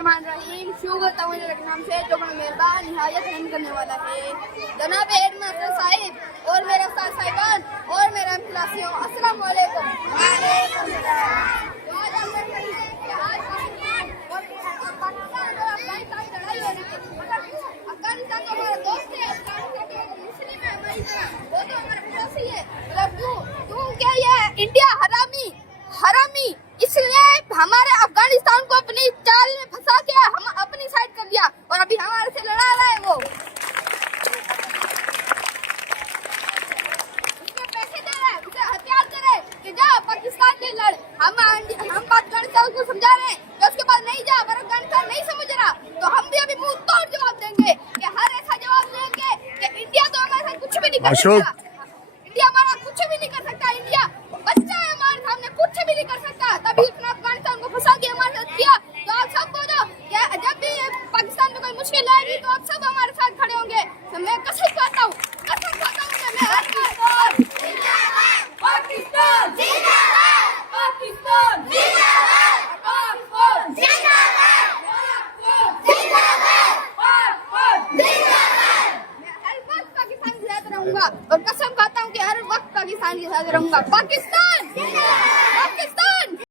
बिस्मिल्लाहिर्रहमानिर्रहीम। शुरू करता हूँ के नाम से जो बड़ा मेहरबान निहायत रहम करने वाला है। जनाब हेडमास्टर साहिब और मेरे उस्ताद साहिबान और मेरे क्लासियों, अस्सलाम वालेकुम। आज हम देख रहे हैं कि आज पाकिस्तान और अफगानिस्तान की लड़ाई हो रही है। अफगानिस्तान तो हमारा दोस्त है, अफगानिस्तान तो मुस्लिम है हमारी तरह, वो तो हमारा पड़ोसी है। क्यों क्या ये इंडिया हरामी इसलिए हमारे अफगानिस्तान को अपनी चाल में फंसा के हम अपनी साइड कर दिया और अभी हमारे से लड़ा रहा है। वो उसको पैसे दे रहे हैं, उसे हथियार दे रहे हैं कि जा पाकिस्तान से लड़। हम अफगानिस्तान को समझा रहे हैं कि उसके बाद नहीं जा, अगर अफगानिस्तान नहीं समझ रहा तो हम भी अभी मुंह तोड़ जवाब देंगे कि हर ऐसा जवाब देंगे कि इंडिया तो हमारे साथ कुछ भी नहीं कर सकता। इंडिया हमारा कुछ भी नहीं कर सकता। इंडिया बच्चा है हमारे सामने, कुछ भी नहीं कर सकता। तभी इतना अफगानिस्तान को फंसा के हमारे साथ किया। तो आप सब बोलो कि जब भी पाकिस्तान में कोई मुश्किल आएगी तो आप सब हमारे साथ खड़े होंगे। तो मैं कसम खाता हूँ कि मैं हर बार पाकिस्तान जिंदाबाद, पाकिस्तान जिंदाबाद, पाकिस्तान जिंदाबाद, जिंदाबाद, जिंदाबाद। मैं हर वक्त पाकिस्तान के साथ रहूंगा और कसम खाता हूँ कि हर वक्त पाकिस्तान के साथ रहूंगा। पाकिस्तान, पाकिस्तान।